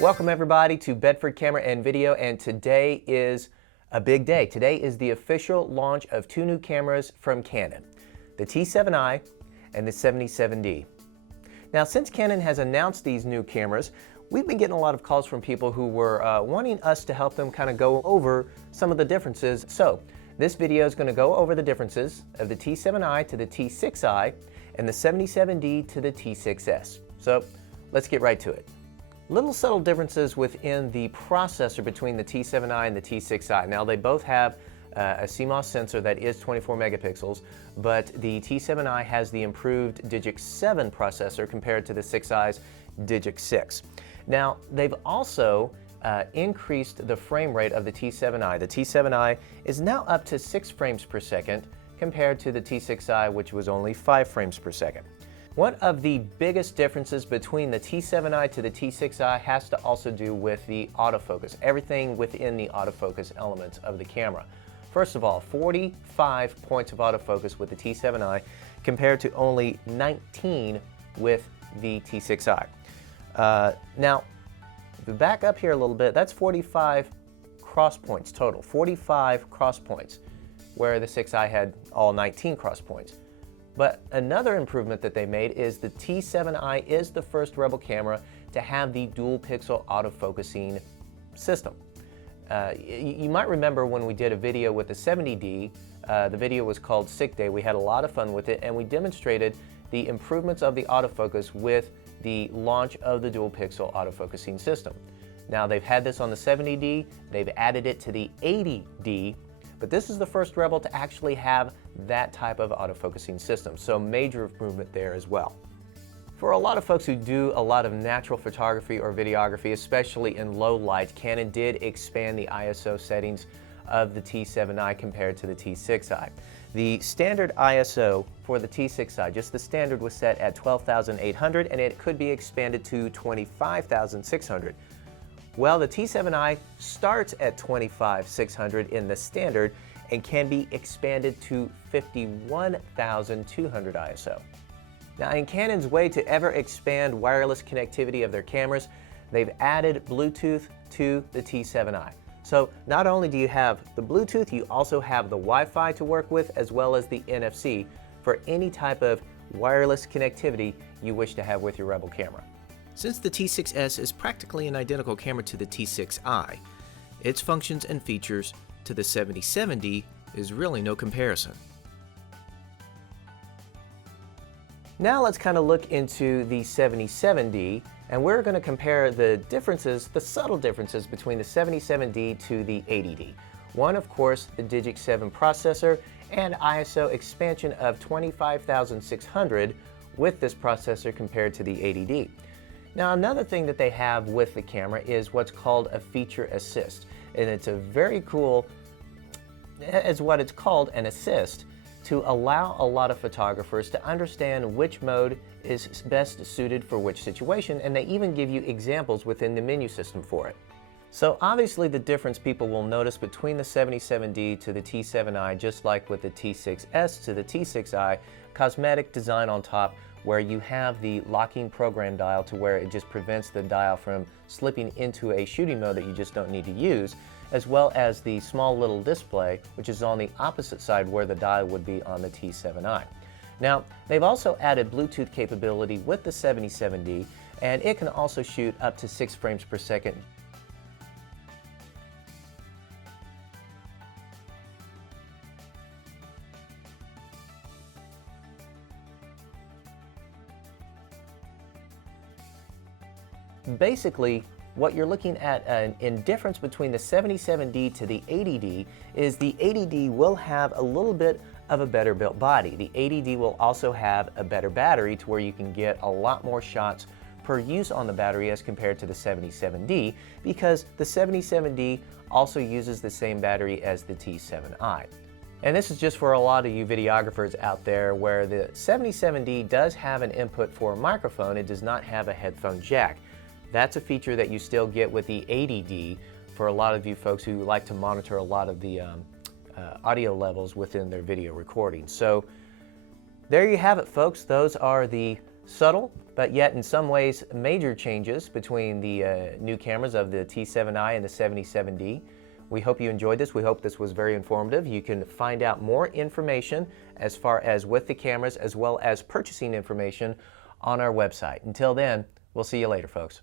Welcome everybody to Bedford Camera and Video, and today is a big day. Today is the official launch of two new cameras from Canon, the T7i and the 77D. Now, since Canon has announced these new cameras, we've been getting a lot of calls from people who were wanting us to help them kind of go over some of the differences. So this video is going to go over the differences of the T7i to the T6i and the 77D to the T6s. So let's get right to it. Little subtle differences within the processor between the T7i and the T6i. Now, they both have a CMOS sensor that is 24 megapixels, but the T7i has the improved Digic 7 processor compared to the 6i's Digic 6. Now, they've also increased the frame rate of the T7i. The T7i is now up to 6 frames per second compared to the T6i, which was only 5 frames per second. One of the biggest differences between the T7i to the T6i has to also do with the autofocus, everything within the autofocus elements of the camera. First of all, 45 points of autofocus with the T7i compared to only 19 with the T6i. Now, to back up here a little bit, that's 45 cross points total, 45 cross points, where the 6i had all 19 cross points. But another improvement that they made is the T7i is the first Rebel camera to have the dual pixel autofocusing system. You might remember when we did a video with the 70D, the video was called Sick Day. We had a lot of fun with it, and we demonstrated the improvements of the autofocus with the launch of the dual pixel autofocusing system. Now, they've had this on the 70D, they've added it to the 80D, but this is the first Rebel to actually have that type of autofocusing system, so major improvement there as well. For a lot of folks who do a lot of natural photography or videography, especially in low light, Canon did expand the ISO settings of the T7i compared to the T6i. The standard ISO for the T6i, just the standard, was set at 12,800 and it could be expanded to 25,600. Well, the T7i starts at 25,600 in the standard and can be expanded to 51,200 ISO. Now, in Canon's way to ever expand wireless connectivity of their cameras, they've added Bluetooth to the T7i. So not only do you have the Bluetooth, you also have the Wi-Fi to work with, as well as the NFC for any type of wireless connectivity you wish to have with your Rebel camera. Since the T6s is practically an identical camera to the T6i, its functions and features to the 77D is really no comparison. Now let's kind of look into the 77D, and we're going to compare the differences, the subtle differences between the 77D to the 80D. One, of course, the Digic 7 processor and ISO expansion of 25,600 with this processor compared to the 80D. Now, another thing that they have with the camera is what's called a feature assist, and it's a very cool, as what it's called, an assist, to allow a lot of photographers to understand which mode is best suited for which situation, and they even give you examples within the menu system for it. So obviously the difference people will notice between the 77D to the T7i, just like with the T6s to the T6i, cosmetic design on top, where you have the locking program dial to where it just prevents the dial from slipping into a shooting mode that you just don't need to use, as well as the small little display, which is on the opposite side where the dial would be on the T7i. Now, they've also added Bluetooth capability with the 77D, and it can also shoot up to 6 frames per second. Basically, what you're looking at in difference between the 77D to the 80D is the 80D will have a little bit of a better built body. The 80D will also have a better battery to where you can get a lot more shots per use on the battery as compared to the 77D, because the 77D also uses the same battery as the T7i. And this is just for a lot of you videographers out there where the 77D does have an input for a microphone. It does not have a headphone jack. That's a feature that you still get with the 80D for a lot of you folks who like to monitor a lot of the audio levels within their video recording. So there you have it, folks. Those are the Subtle, but yet in some ways major changes between the new cameras of the T7i and the 77D. We hope you enjoyed this. We hope this was very informative. You can find out more information as far as with the cameras as well as purchasing information on our website. Until then, we'll see you later, folks.